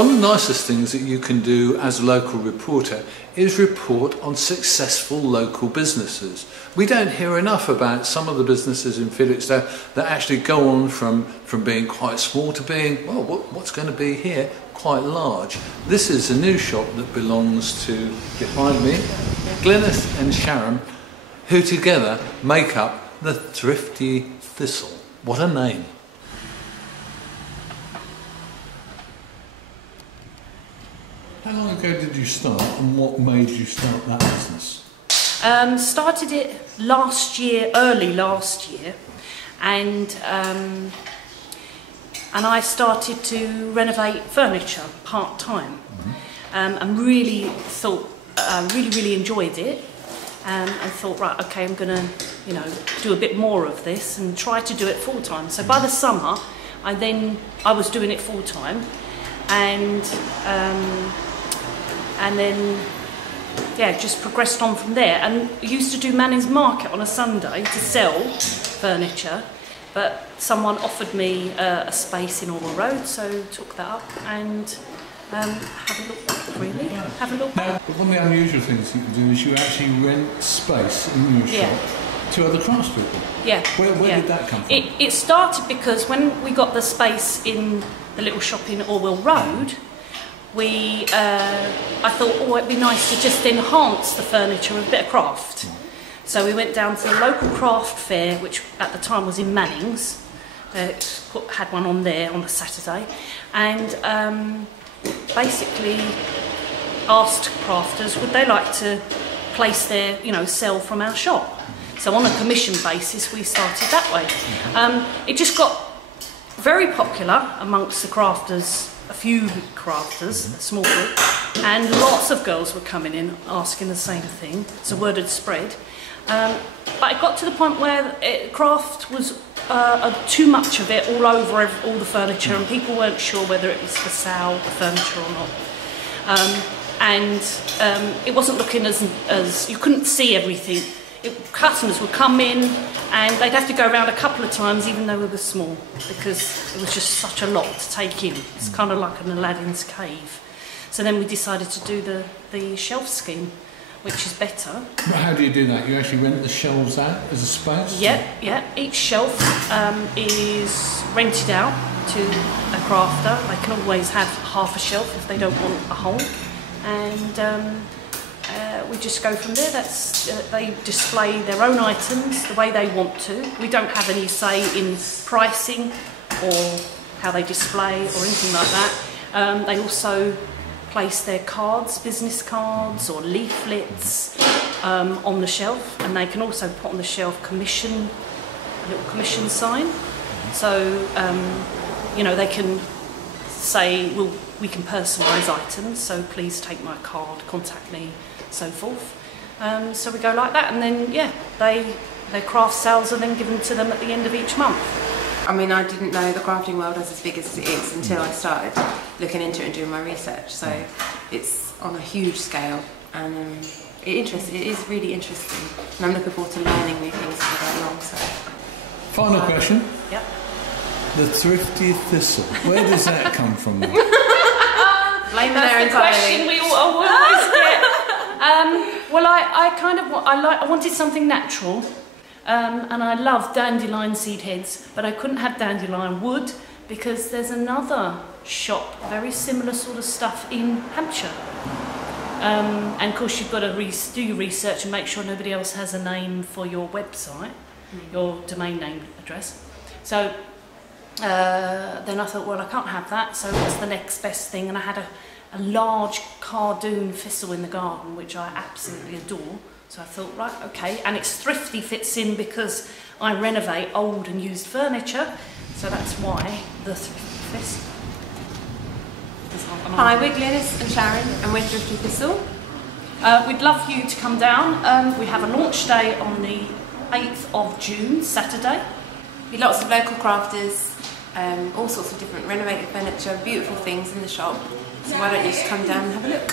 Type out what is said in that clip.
One of the nicest things that you can do as a local reporter is report on successful local businesses. We don't hear enough about some of the businesses in Felixstowe that actually go on from being quite small to being, well, what's going to be here, quite large. This is a new shop that belongs to, behind me, Glynis and Sharon, who together make up the Thrifty Thistle. What a name. How long ago did you start, and what made you start that business? Started it last year, early last year, and I started to renovate furniture part-time, and really thought, really enjoyed it, and thought, right, okay, I'm going to, do a bit more of this and try to do it full-time. So by the summer, I was doing it full-time, and then, yeah, just progressed on from there. And used to do Manning's Market on a Sunday to sell furniture, but someone offered me a space in Orwell Road, so took that up and have a look back, really. Have a look back. Now, one of the unusual things you can do is you actually rent space in your shop to other craftspeople. Yeah. Where did that come from? It started because when we got the space in the little shop in Orwell Road, I thought, oh, it'd be nice to just enhance the furniture with a bit of craft. So we went down to the local craft fair, which at the time was in Manning's. Had one on there on a Saturday, and basically asked crafters would they like to place their, sell from our shop. So on a commission basis, we started that way. It just got very popular amongst the crafters. A few crafters, a small group, and lots of girls were coming in asking the same thing, so word had spread. But it got to the point where craft was too much of it all over all the furniture, and people weren't sure whether it was for sale, the furniture or not. It wasn't looking as you couldn't see everything. Customers would come in and they'd have to go around a couple of times even though we were small, because it was just such a lot to take in. It's kind of like an Aladdin's cave. So then we decided to do the shelf scheme, which is better. But how do you do that? You actually rent the shelves out as a space? Yeah. Each shelf is rented out to a crafter. They can always have half a shelf if they don't want a whole. And we just go from there. They display their own items the way they want to. We don't have any say in pricing or how they display or anything like that. They also place their cards, business cards or leaflets on the shelf, and they can also put on the shelf a little commission sign. So they can say, well, we can personalise items, so please take my card, contact me, so forth. So we go like that, and then their craft sales are then given to them at the end of each month. I mean, I didn't know the crafting world was as big as it is until I started looking into it and doing my research. So it's on a huge scale, and it is really interesting, and I'm looking forward to learning new things as I go along. So. Final question. Yep. The Thrifty Thistle. Where does that come from? Blame there entirely. Question we always get. Well, I wanted something natural, and I love dandelion seed heads, but I couldn't have dandelion wood because there's another shop, very similar sort of stuff in Hampshire. And of course you've got to do your research and make sure nobody else has a name for your website, your domain name address. So then I thought, well, I can't have that, so what's the next best thing? And I had a large cardoon thistle in the garden, which I absolutely adore. So I thought, right, okay, and it's thrifty fits in because I renovate old and used furniture, so that's why the Thrifty Thistle. Hi, we're Glynis and Sharon, and we're Thrifty Thistle. We'd love you to come down. We have a launch day on the 8th of June, Saturday. Lots of local crafters, all sorts of different renovated furniture, beautiful things in the shop. So why don't you just come down and have a look?